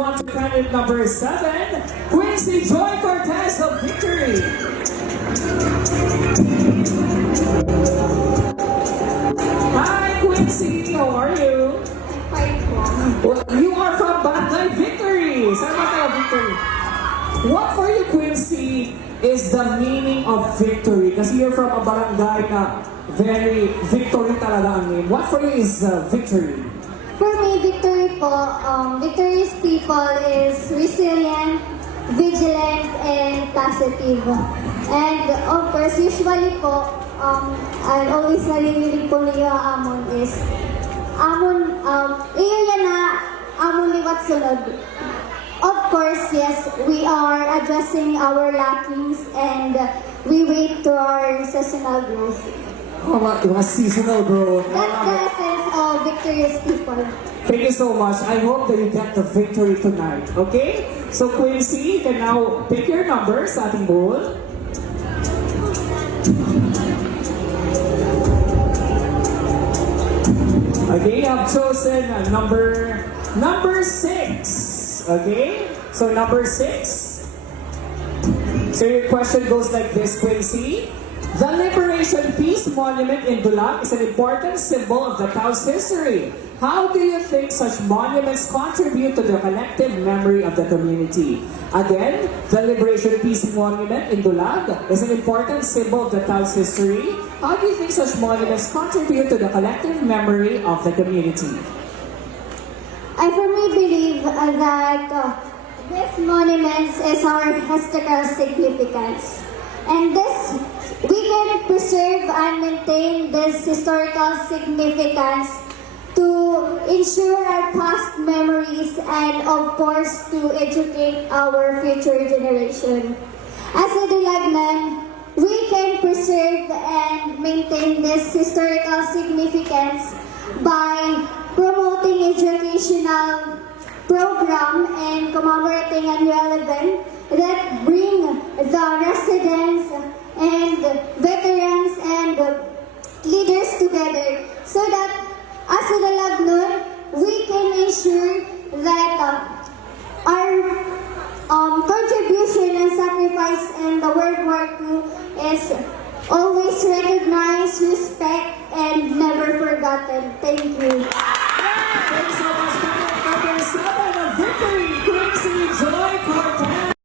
on to candidate number 7, Quincy Joy Cortez of Victory. Hi, Quincy. How are you? Well, you are from Barangay Victory. Saan ba kayo, Victory? What for you, Quincy, is the meaning of victory? Kasi you're from a barangay na very victory talaga ang name. What for you is victory? For me, victory po, victorious people is resilient, vigilant, and positive. And of course, usually po, I always narinig po niyo amon is, iyo yan na, amon liwat sunod. Of course, yes, we are addressing our lackings and we wait to our seasonal growth. Oh, mga seasonal growth. That's the essence of victorious people. Thank you so much. I hope that you get the victory tonight. Okay? So Quincy, you can now pick your number sa ating bowl. Okay, I've chosen number 6. Okay? So number 6. So your question goes like this, Quincy. The Liberation Peace Monument in Dulag is an important symbol of the Tao's history. How do you think such monuments contribute to the collective memory of the community? Again, the Liberation Peace Monument in Dulag is an important symbol of the Tao's history. How do you think such monuments contribute to the collective memory of the community? I firmly believe that this monument is our historical significance. And this, we can preserve and maintain this historical significance to ensure our past memories and of course to educate our future generation. As a Dulagnan, we can preserve and maintain this historical significance by promoting educational program and commemorating annual event that bring the residents and veterans and leaders together so that as a Dalagnon, we can ensure that our contribution and sacrifice in the World War II is always recognized, respect, and never forgotten. Thank you. Thanks so much, number 7 of Victory.